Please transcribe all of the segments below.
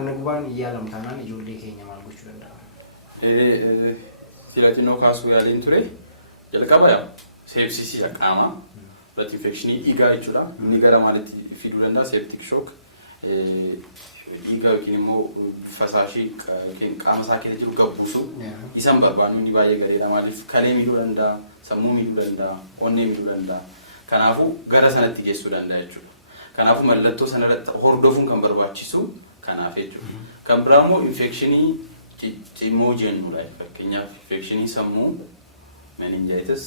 Nagubaan iyaalam taanaan ijoollee keenya maal gochuu danda'a? Filatino kaasuu yaaliin ture jalqaba sepsisii qaama blood infection dhiigaa jechuudha. Inni gara maalitti fiduu danda'a? Septic shock dhiigaa yookiin immoo fasaashii qaama isaa keessa jiru gabbuusu isaan barbaadu inni baay'ee gareedha. Maaliif kalee miidhuu danda'a, sammuu miidhuu danda'a, onnee miidhuu danda'a. Kanaafuu gara sanatti geessuu danda'a jechuudha. Kanaafuu mallattoo sanarratti hordofuun kan barbaachisu kanaaf jechuudha. Kan biraa immoo infekshinii xixiqqoo jennudha. Fakkeenyaaf infekshinii sammuu, meningitis,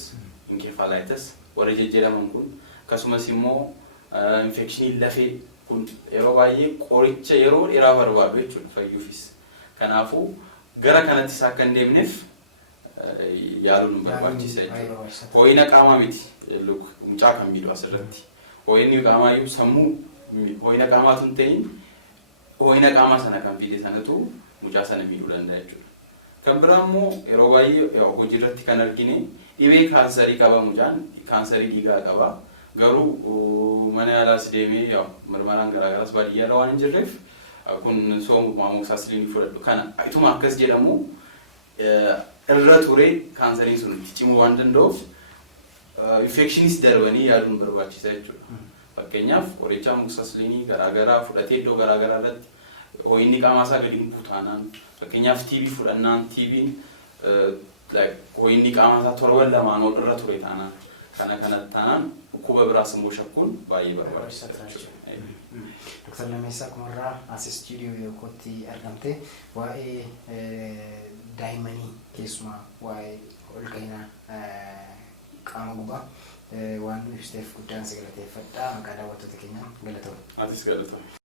encephalitis warra jejjeraman kun akkasumas immoo infekshinii lafee kun yeroo baay'ee qoricha yeroo dheeraa barbaadu jechuudha fayyuufis. Kanaafuu gara kanatti isaa akka hin deemneef yaaluun nu barbaachisa jechuudha. Ho'ina qaamaa miti mucaa kan miidhu asirratti. Ho'inni qaamaa iyyuu sammuu ho'ina qaamaatu hin ta'in ho'ina qaamaa sana kan fide sanatu mucaa sana miidhuu danda'a jechuudha. Kan biraa immoo yeroo baay'ee hojii irratti kan argine dhibee kaansarii qaba mucaan kaansarii dhiigaa qaba. Garuu mana yaalaas deemee mirmaraan garaagaraas baadiyyaarra waan hin jirreef kun soomumaa moksaasilii fudhadhu. Kana ituma akkas jedhamu irra ture kaansariin sun itti cimuu waan danda'uuf infekshinis darbanii yaaluun barbaachisa jechuudha. Fakkeenyaaf qoricha moksaasilii garaagaraa fudhatee iddoo garaagaraa irratti ho'inni qaamaa isaa gadi bu'u taanaan fakkeenyaaf TB fudhannaan TB'n ho'inni qaamaa isaa torban lamaan ol irra ture taanaan kana taanaan dhukkuba biraas immoo shakkuun baay'ee barbaachisaadha jechuudha. Dr. Lameessaa Kumarraa as istiidiyoo yookiitti argamte waa'ee daa'immanii keessumaa waa'ee olka'ina qaama gubaa waan ibsiteef guddaan si galateeffadha. Maqaa daawwattoota keenyaan galatoomna. Atis galatoomna.